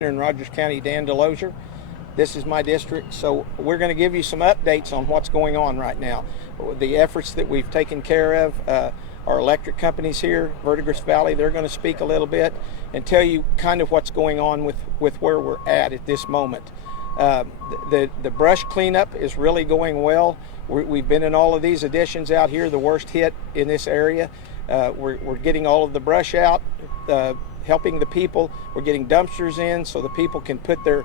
In Rogers County, Dan Delosier. This is my district, so we're going to give you some updates on what's going on right now. The efforts that we've taken care of, our electric companies here, Verdigris Valley, they're going to speak a little bit and tell you kind of what's going on with where we're at this moment. The brush cleanup is really going well. We've been in all of these additions out here, the worst hit in this area. We're getting all of the brush out, helping the people. We're getting dumpsters in so the people can put the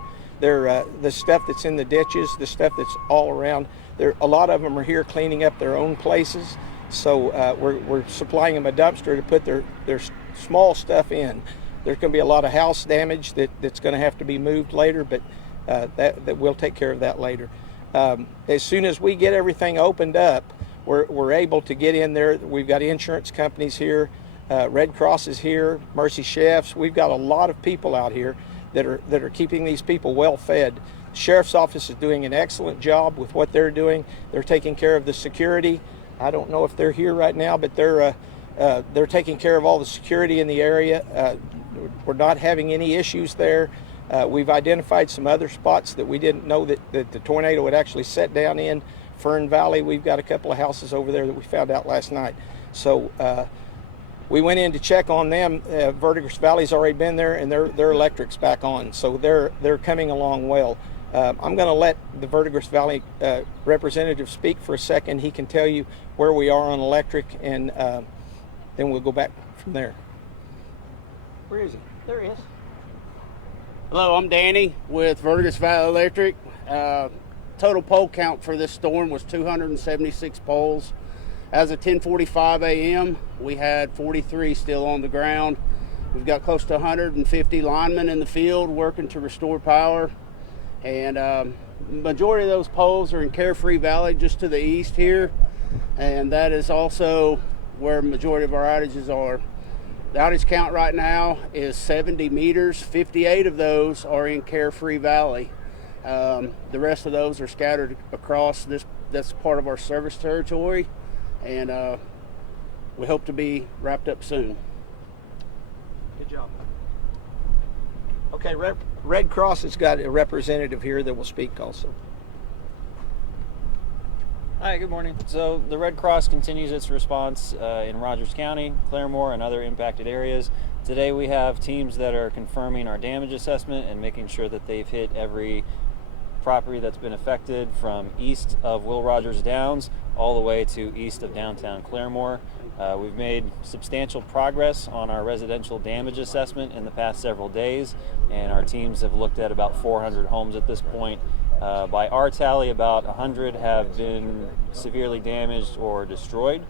stuff that's in the ditches, the stuff that's all around. A lot of them are here cleaning up their own places, so we're supplying them a dumpster to put their small stuff in. There's going to be a lot of house damage that's going to have to be moved later, but that we'll take care of that later. As soon as we get everything opened up, we're able to get in there. We've got insurance companies here. Red Cross is here, Mercy Chefs. We've got a lot of people out here that are keeping these people well fed. The Sheriff's Office is doing an excellent job with what they're doing. They're taking care of the security. I don't know if they're here right now, but they're taking care of all the security in the area. We're not having any issues there. We've identified some other spots that we didn't know that the tornado would actually set down in. Fern Valley, we've got a couple of houses over there that we found out last night. So we went in to check on them. Verdigris Valley's already been there, and their electric's back on, so they're coming along well. I'm going to let the Verdigris Valley representative speak for a second. He can tell you where we are on electric, and then we'll go back from there. Where is he? There he is. Hello, I'm Danny with Verdigris Valley Electric. Total pole count for this storm was 276 poles. As of 10:45 a.m., we had 43 still on the ground. We've got close to 150 linemen in the field working to restore power. And majority of those poles are in Carefree Valley just to the east here. And that is also where majority of our outages are. The outage count right now is 70 meters. 58 of those are in Carefree Valley. The rest of those are scattered across that's part of our service territory. And we hope to be wrapped up soon. Good job. Okay, Red Cross has got a representative here that will speak also. Hi, good morning. So the Red Cross continues its response in Rogers County, Claremore, and other impacted areas. Today we have teams that are confirming our damage assessment and making sure that they've hit every property that's been affected from east of Will Rogers Downs all the way to east of downtown Claremore. We've made substantial progress on our residential damage assessment in the past several days, and our teams have looked at about 400 homes at this point. By our tally, about 100 have been severely damaged or destroyed,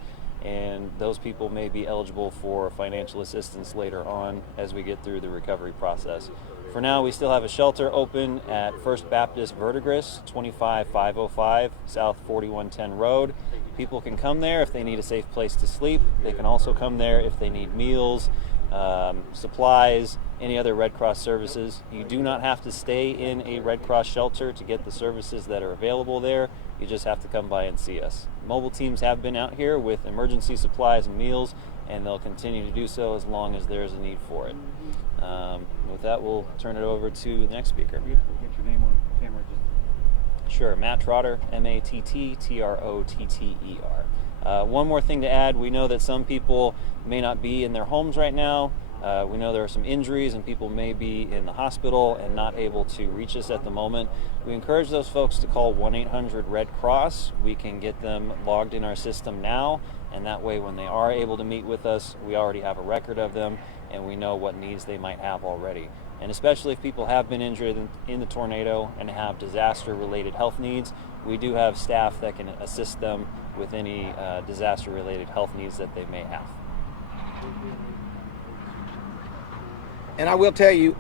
and those people may be eligible for financial assistance later on as we get through the recovery process. For now, we still have a shelter open at First Baptist Verdigris, 25505 South 4110 Road. People can come there if they need a safe place to sleep. They can also come there if they need meals, supplies, any other Red Cross services. You do not have to stay in a Red Cross shelter to get the services that are available there. You just have to come by and see us. Mobile teams have been out here with emergency supplies and meals, and they'll continue to do so as long as there's a need for it. With that, we'll turn it over to the next speaker. Get your name on camera. Sure, Matt Trotter, Mattrotteter. One more thing to add, we know that some people may not be in their homes right now. We know there are some injuries and people may be in the hospital and not able to reach us at the moment. We encourage those folks to call 1-800-RED-CROSS. We can get them logged in our system now, and that way when they are able to meet with us, we already have a record of them and we know what needs they might have already. And especially if people have been injured in the tornado and have disaster-related health needs, we do have staff that can assist them with any disaster-related health needs that they may have. And I will tell you,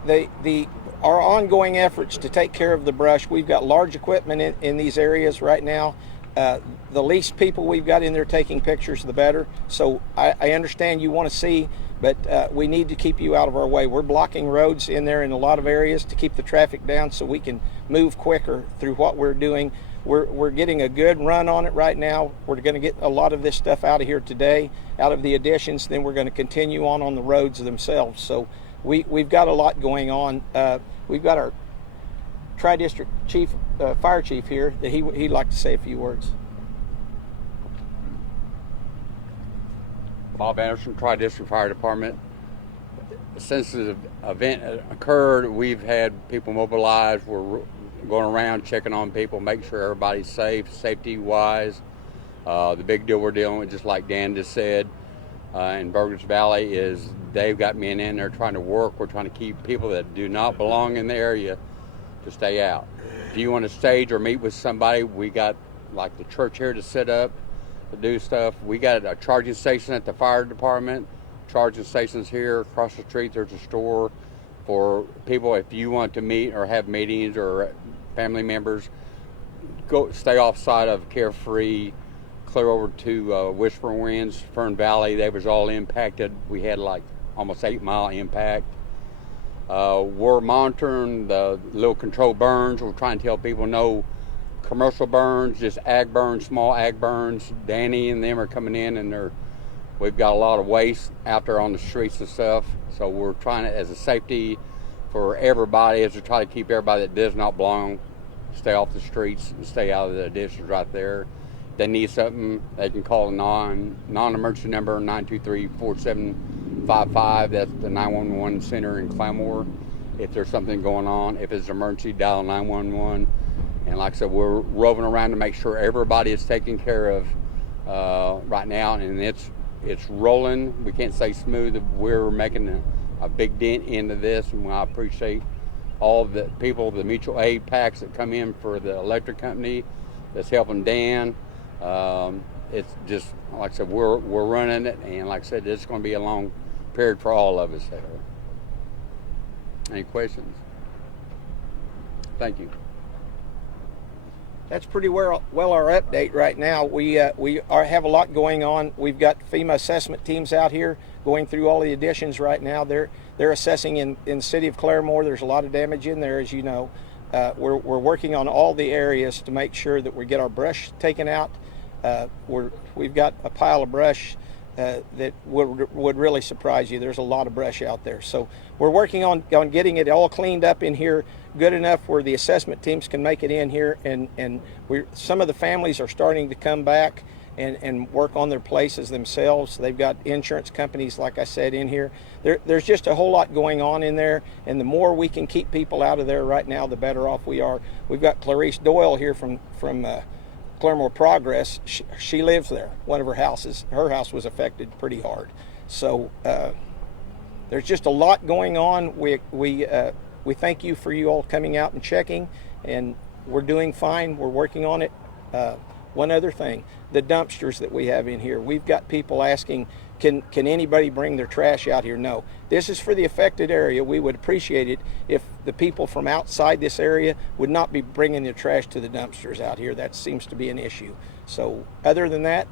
our ongoing efforts to take care of the brush, we've got large equipment in these areas right now. The least people we've got in there taking pictures, the better. So I understand you want to see, but we need to keep you out of our way. We're blocking roads in there in a lot of areas to keep the traffic down so we can move quicker through what we're doing. We're getting a good run on it right now. We're going to get a lot of this stuff out of here today, out of the additions. Then we're going to continue on the roads themselves. So we've got a lot going on. we've got our Tri-District Chief, Fire Chief here, that he'd like to say a few words. Bob Anderson, Tri-District Fire Department. Since the event occurred, we've had people mobilized. We're going around checking on people, making sure everybody's safe, safety-wise. The big deal we're dealing with, just like Dan just said, in Burgess Valley, is they've got men in there trying to work. We're trying to keep people that do not belong in the area to stay out. If you want to stage or meet with somebody, we got like the church here to set up, to do stuff. We got a charging station at the fire department, charging stations here across the street. There's a store for people if you want to meet or have meetings or family members. Go stay off side of Carefree, clear over to Whispering Winds, Fern Valley. They was all impacted. We had like almost 8 mile impact. We're monitoring the little controlled burns. We're trying to tell people no commercial burns, just ag burns, small ag burns. Danny and them are coming in, and we've got a lot of waste out there on the streets and stuff. So we're trying to, as a safety for everybody, is to try to keep everybody that does not belong, stay off the streets and stay out of the ditches right there. If they need something, they can call a non-emergency number, 923-4755. That's the 911 center in Claremore. If there's something going on, if it's an emergency, dial 911. And like I said, we're roving around to make sure everybody is taken care of right now, and it's rolling. We can't say smooth. We're making a big dent into this, and I appreciate all the people, the mutual aid packs that come in for the electric company that's helping Dan. It's just, like I said, we're running it, and like I said, it's going to be a long period for all of us there. Any questions? Thank you. That's pretty well our update right now. We have a lot going on. We've got FEMA assessment teams out here going through all the additions right now. They're assessing in the city of Claremore. There's a lot of damage in there, as you know. We're working on all the areas to make sure that we get our brush taken out. We've got a pile of brush that would really surprise you. There's a lot of brush out there. So we're working on getting it all cleaned up in here good enough where the assessment teams can make it in here, and some of the families are starting to come back and work on their places themselves. They've got insurance companies, like I said, in here. There's just a whole lot going on in there, and the more we can keep people out of there right now, the better off we are. We've got Clarice Doyle here from Claremore Progress. She lives there. One of her house was affected pretty hard. So there's just a lot going on. We thank you for you all coming out and checking, and we're doing fine. We're working on it. One other thing, the dumpsters that we have in here. We've got people asking, can anybody bring their trash out here? No. This is for the affected area. We would appreciate it if the people from outside this area would not be bringing their trash to the dumpsters out here. That seems to be an issue. So other than that,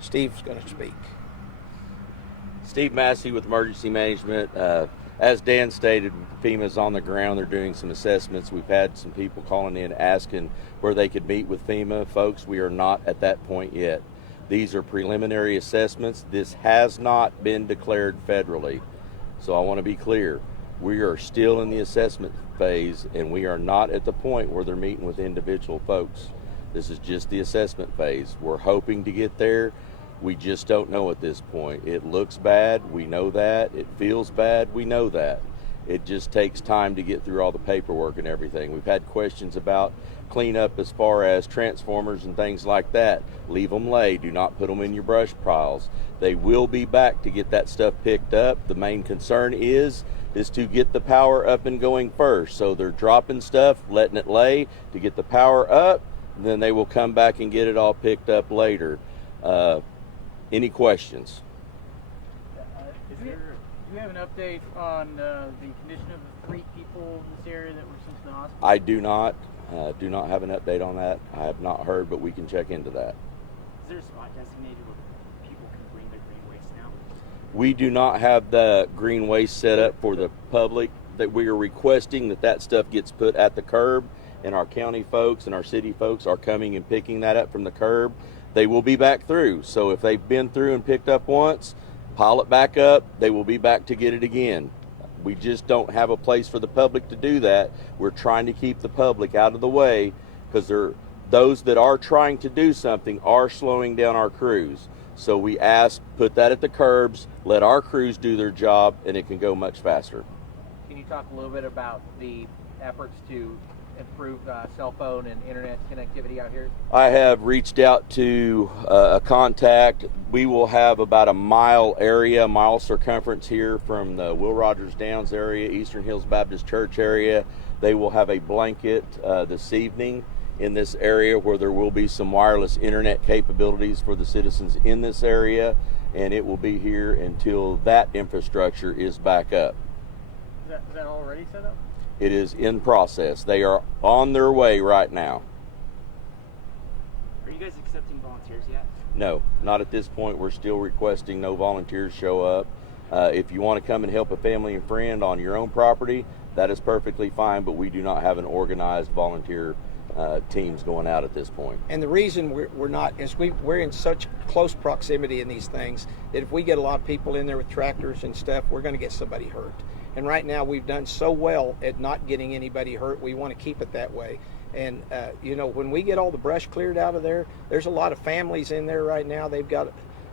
Steve's going to speak. Steve Massey with Emergency Management. As Dan stated, FEMA's on the ground. They're doing some assessments. We've had some people calling in asking where they could meet with FEMA. Folks, we are not at that point yet. These are preliminary assessments. This has not been declared federally. So I want to be clear. We are still in the assessment phase, and we are not at the point where they're meeting with individual folks. This is just the assessment phase. We're hoping to get there. We just don't know at this point. It looks bad, we know that. It feels bad, we know that. It just takes time to get through all the paperwork and everything. We've had questions about cleanup as far as transformers and things like that. Leave them lay, do not put them in your brush piles. They will be back to get that stuff picked up. The main concern is to get the power up and going first. So they're dropping stuff, letting it lay to get the power up, then they will come back and get it all picked up later. Any questions? Do you have an update on the condition of the 3 people in this area that were sent to the hospital? I do not have an update on that. I have not heard, but we can check into that. Is there a spot designated where people can bring their green waste now? We do not have the green waste set up for the public. That we are requesting that stuff gets put at the curb, and our county folks and our city folks are coming and picking that up from the curb. They will be back through. So if they've been through and picked up once, pile it back up, they will be back to get it again. We just don't have a place for the public to do that. We're trying to keep the public out of the way because those that are trying to do something are slowing down our crews. So we ask, put that at the curbs, let our crews do their job, and it can go much faster. Can you talk a little bit about the efforts to improve cell phone and internet connectivity out here? I have reached out to a contact. We will have about a mile circumference here from the Will Rogers Downs area, Eastern Hills Baptist Church area. They will have a blanket this evening in this area where there will be some wireless internet capabilities for the citizens in this area, and it will be here until that infrastructure is back up. Is that already set up? It is in process. They are on their way right now. Are you guys accepting volunteers yet? No, not at this point. We're still requesting no volunteers show up. If you want to come and help a family and friend on your own property, that is perfectly fine, but we do not have an organized volunteer teams going out at this point. And the reason we're not is we're in such close proximity in these things that if we get a lot of people in there with tractors and stuff, we're going to get somebody hurt. And right now we've done so well at not getting anybody hurt. We want to keep it that way. And when we get all the brush cleared out of there, there's a lot of families in there right now.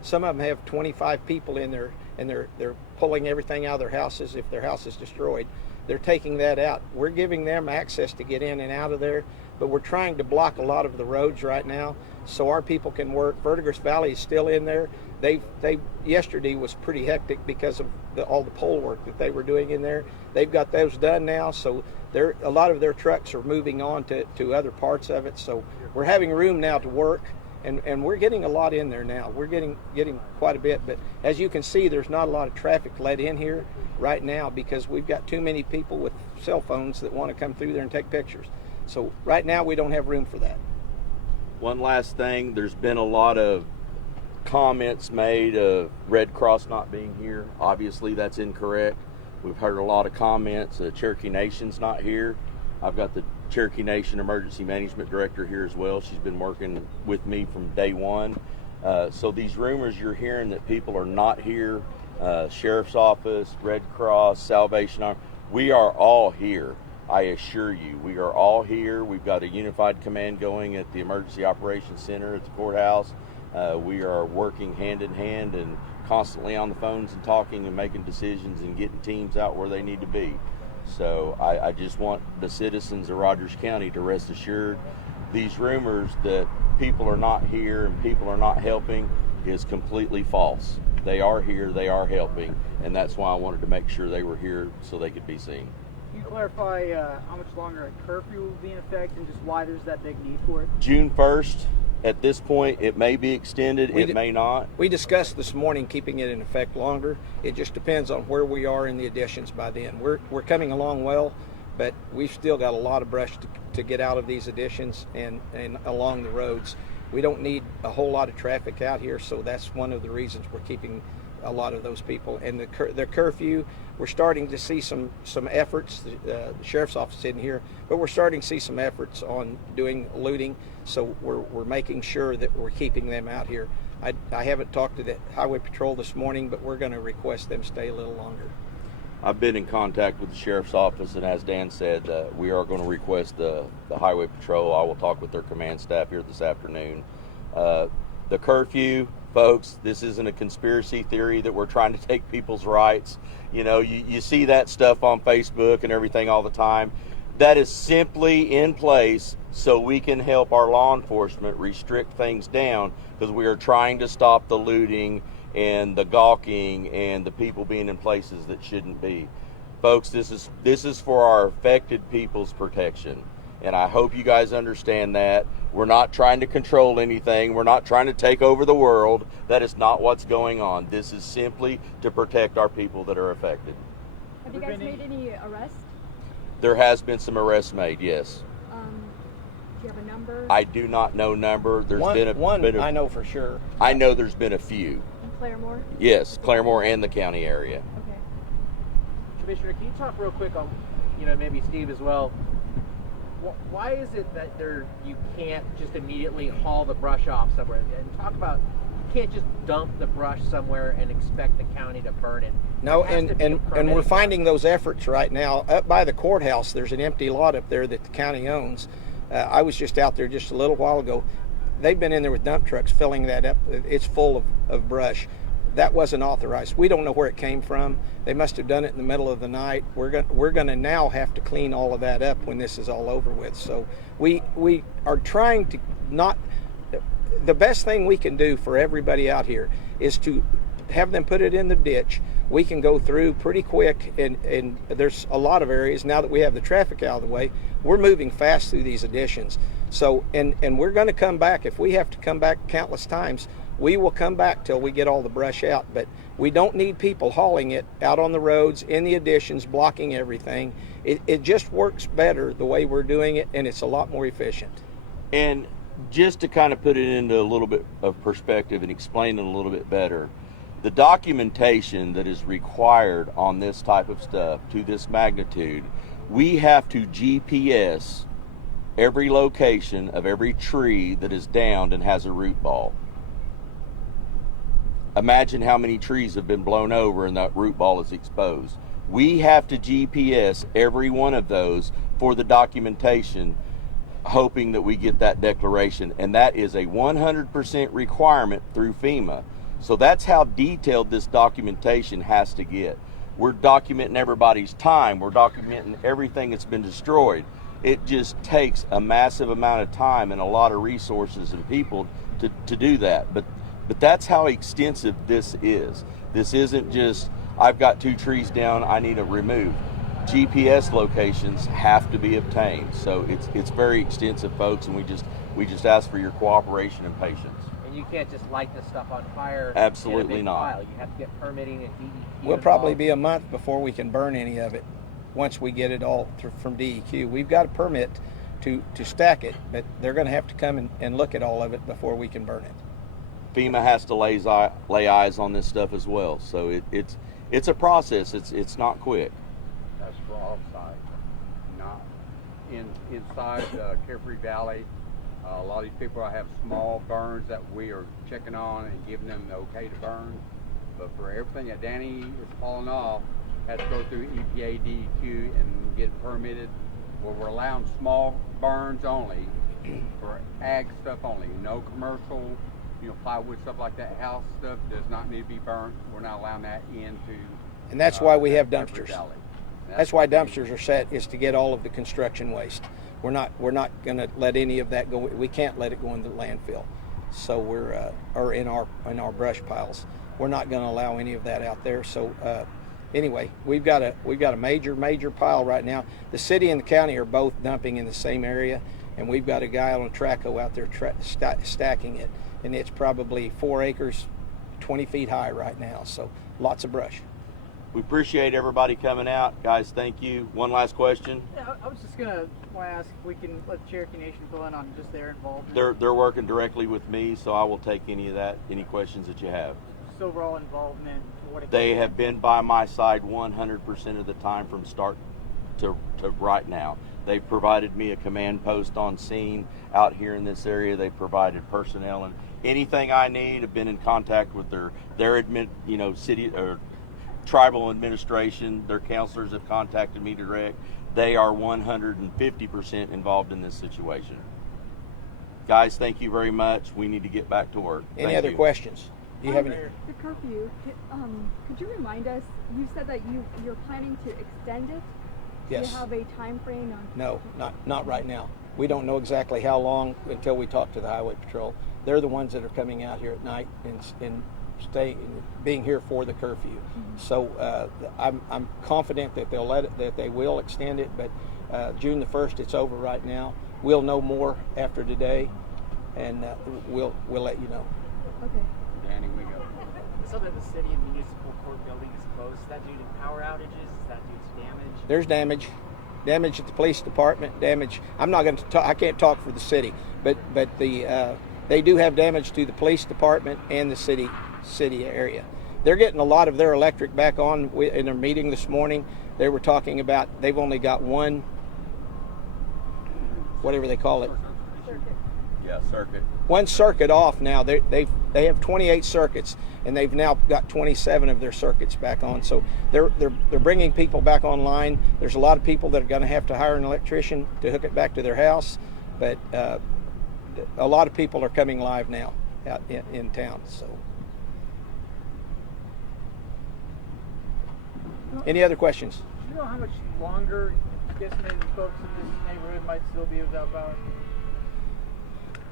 Some of them have 25 people in there, and they're pulling everything out of their houses if their house is destroyed. They're taking that out. We're giving them access to get in and out of there, but we're trying to block a lot of the roads right now so our people can work. Verdigris Valley is still in there. Yesterday was pretty hectic because of all the pole work that they were doing in there. They've got those done now, so a lot of their trucks are moving on to other parts of it. So we're having room now to work, and we're getting a lot in there now. We're getting quite a bit, but as you can see, there's not a lot of traffic let in here right now because we've got too many people with cell phones that want to come through there and take pictures. So right now we don't have room for that. One last thing, there's been a lot of comments made of Red Cross not being here. Obviously that's incorrect. We've heard a lot of comments. Cherokee Nation's not here. I've got the Cherokee Nation Emergency Management Director here as well. She's been working with me from day one. So these rumors you're hearing that people are not here, Sheriff's Office, Red Cross, Salvation Army, we are all here. I assure you, we are all here. We've got a unified command going at the Emergency Operations Center at the courthouse. We are working hand in hand and constantly on the phones and talking and making decisions and getting teams out where they need to be. So I just want the citizens of Rogers County to rest assured these rumors that people are not here and people are not helping is completely false. They are here, they are helping, and that's why I wanted to make sure they were here so they could be seen. Can you clarify how much longer a curfew will be in effect and just why there's that big need for it? June 1st. At this point, it may be extended, it may not. We discussed this morning keeping it in effect longer. It just depends on where we are in the additions by then. We're coming along well, but we've still got a lot of brush to get out of these additions and along the roads. We don't need a whole lot of traffic out here, so that's one of the reasons we're keeping a lot of those people. And the curfew, we're starting to see some efforts. The sheriff's office isn't here, but we're starting to see some efforts on doing looting. So we're making sure that we're keeping them out here. I haven't talked to the Highway Patrol this morning, but we're going to request them stay a little longer. I've been in contact with the sheriff's office, and as Dan said, we are going to request the Highway Patrol. I will talk with their command staff here this afternoon. The curfew, folks, this isn't a conspiracy theory that we're trying to take people's rights. You see that stuff on Facebook and everything all the time. That is simply in place so we can help our law enforcement restrict things down because we are trying to stop the looting and the gawking and the people being in places that shouldn't be. Folks, this is for our affected people's protection. And I hope you guys understand that. We're not trying to control anything. We're not trying to take over the world. That is not what's going on. This is simply to protect our people that are affected. Have you guys made any arrests? There has been some arrests made, yes. Do you have a number? I do not know number. There's been one I know for sure. I know there's been a few. In Claremore? Yes, Claremore and the county area. Okay. Commissioner, can you talk real quick on, maybe Steve as well, why is it that you can't just immediately haul the brush off somewhere? And talk about, you can't just dump the brush somewhere and expect the county to burn it No, There has to be a and we're permitting finding those efforts right now. Up by the courthouse, there's an empty lot up there that the county owns. I was just out there just a little while ago. They've been in there with dump trucks filling that up. It's full of brush. That wasn't authorized. We don't know where it came from. They must have done it in the middle of the night. We're going to now have to clean all of that up when this is all over with. So we are trying to not. The best thing we can do for everybody out here is to have them put it in the ditch. We can go through pretty quick, and there's a lot of areas now that we have the traffic out of the way. We're moving fast through these additions. So and we're going to come back. If we have to come back countless times, we will come back till we get all the brush out. But we don't need people hauling it out on the roads, in the additions, blocking everything. It just works better the way we're doing it, and it's a lot more efficient. And just to kind of put it into a little bit of perspective and explain it a little bit better, the documentation that is required on this type of stuff to this magnitude, we have to GPS every location of every tree that is downed and has a root ball. Imagine how many trees have been blown over and that root ball is exposed. We have to GPS every one of those for the documentation, hoping that we get that declaration, and that is a 100% requirement through FEMA. So that's how detailed this documentation has to get. We're documenting everybody's time. We're documenting everything that's been destroyed. It just takes a massive amount of time and a lot of resources and people to do that. But that's how extensive this is. This isn't just, I've got 2 trees down, I need to remove. GPS locations have to be obtained. So it's very extensive, folks, and we just ask for your cooperation and patience. And you can't just light this stuff on fire. Absolutely in a big not. pile. You have to get permitting and DEQ. We'll probably involved. be a month before we can burn any of it once we get it all from DEQ. We've got a permit to stack it, but they're going to have to come and look at all of it before we can burn it. FEMA has to lay eyes on this stuff as well. So it's a process. It's not quick. That's for off-site, not inside Carefree Valley. A lot of these people have small burns that we are checking on and giving them the okay to burn. But for everything that Danny is falling off, has to go through EPA, DEQ, and get permitted. Well, we're allowing small burns only for ag stuff only. No commercial, plywood stuff like that. House stuff does not need to be burnt. We're not allowing that into. And that's why we have Carefree dumpsters. Valley. That's why dumpsters are set, is to get all of the construction waste. We're not going to let any of that go. We can't let it go into the landfill. So we're or in our brush piles. We're not going to allow any of that out there. So anyway, we've got a major pile right now. The city and the county are both dumping in the same area, and we've got a guy on a traco out there stacking it, and it's probably 4 acres, 20 feet high right now. So lots of brush. We appreciate everybody coming out. Guys, thank you. One last question. Yeah, I was just gonna want to ask if we can let Cherokee Nation fill in on just their involvement. They're working directly with me, so I will take any questions that you have. Just overall involvement. They have been by my side 100% of the time from start to right now. They provided me a command post on scene out here in this area. They provided personnel and anything I need. I've been in contact with their city or tribal administration. Their counselors have contacted me direct. They are 150% involved in this situation. Guys, thank you very much. We need to get back to work. Any other questions? Do you have any? The curfew, could you remind us, you said that you're planning to extend it? Yes. Do you have a time frame on? No, not right now. We don't know exactly how long until we talk to the Highway Patrol. They're the ones that are coming out here at night and being here for the curfew. Mm-hmm. So I'm confident that they will extend it, but June the 1st, it's over right now. We'll know more after today, and we'll let you know. Okay. Danny, we go. So that the city and municipal court building is closed. Is that due to power outages? Is that due to damage? There's damage at the police department. Damage. I'm not going to talk. I can't talk for the city, but they do have damage to the police department and the city area. They're getting a lot of their electric back on. In their meeting this morning, they were talking about they've only got one, whatever they call it, Yeah, circuit. One circuit off now. They have 28 circuits, and they've now got 27 of their circuits back on. So they're bringing people back online. There's a lot of people that are going to have to hire an electrician to hook it back to their house, but a lot of people are coming live now out in town. So, any other questions? Do you know how much longer the estimated folks in this neighborhood might still be without power?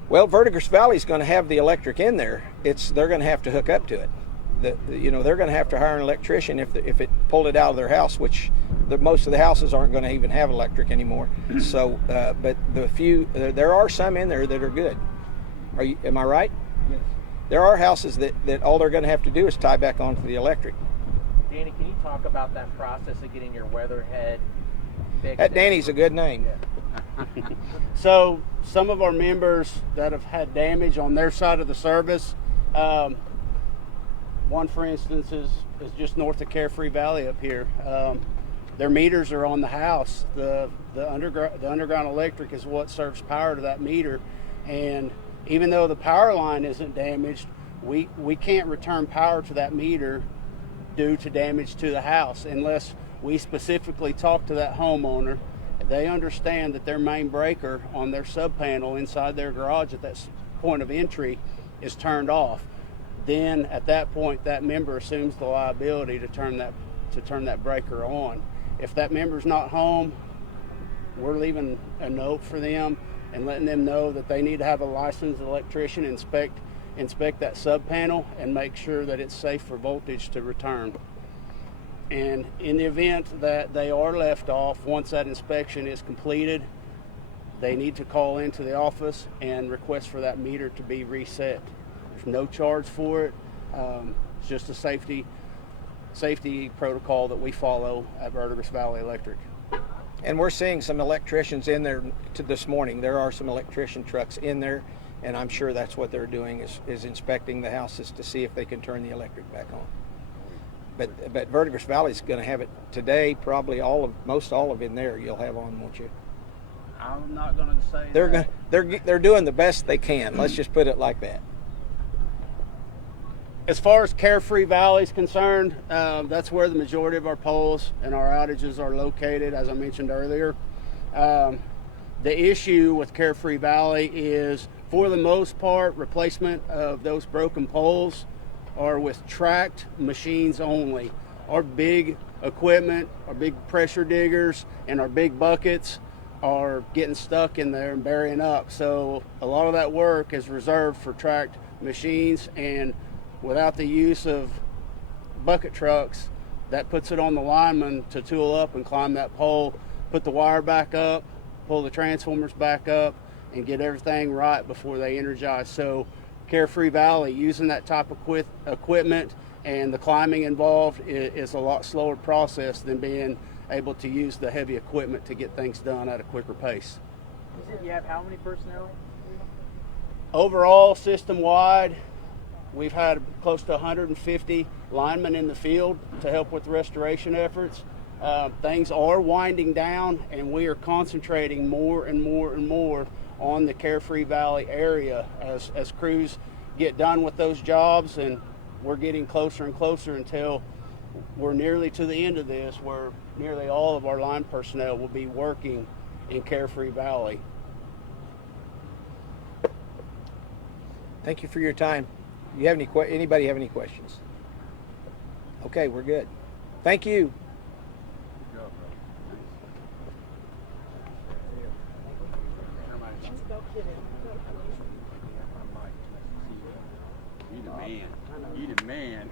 Well, Verdigris Valley is going to have the electric in there. They're going to have to hook up to it. They're going to have to hire an electrician if it pulled it out of their house, which most of the houses aren't going to even have electric anymore. So, but there are some in there that are good. Am I right? Yes. There are houses that all they're going to have to do is tie back onto the electric. Danny, can you talk about that process of getting your weatherhead fixed? That Danny's a good name. Yeah. So some of our members that have had damage on their side of the service, one for instance is just north of Carefree Valley up here. Their meters are on the house. The underground electric is what serves power to that meter, and even though the power line isn't damaged, we can't return power to that meter due to damage to the house unless we specifically talk to that homeowner. They understand that their main breaker on their sub panel inside their garage at that point of entry is turned off. Then at that point, that member assumes the liability to turn that breaker on. If that member's not home, we're leaving a note for them and letting them know that they need to have a licensed electrician inspect that sub panel and make sure that it's safe for voltage to return. And in the event that they are left off, once that inspection is completed, they need to call into the office and request for that meter to be reset. There's no charge for it. It's just a safety protocol that we follow at Verdigris Valley Electric. And we're seeing some electricians in there this morning. There are some electrician trucks in there, and I'm sure that's what they're doing is inspecting the houses to see if they can turn the electric back on. But Verdigris Valley is going to have it today. Probably most all of in there you'll have on, won't you? I'm not going to say they're doing the best they can. Let's just put it like that. As far as Carefree Valley is concerned, that's where the majority of our poles and our outages are located, as I mentioned earlier. The issue with Carefree Valley is, for the most part, replacement of those broken poles are with tracked machines only. Our big equipment, our big pressure diggers, and our big buckets are getting stuck in there and burying up. So a lot of that work is reserved for tracked machines, and without the use of bucket trucks, that puts it on the lineman to tool up and climb that pole, put the wire back up, pull the transformers back up, and get everything right before they energize. So Carefree Valley, using that type of equipment and the climbing involved is a lot slower process than being able to use the heavy equipment to get things done at a quicker pace. You have how many personnel? Overall, system-wide, we've had close to 150 linemen in the field to help with the restoration efforts. Things are winding down, and we are concentrating more and more and more on the Carefree Valley area as crews get done with those jobs, and we're getting closer and closer until we're nearly to the end of this, where nearly all of our line personnel will be working in Carefree Valley. Thank you for your time. You have anybody have any questions? Okay, we're good. Thank you. You the man. You the man.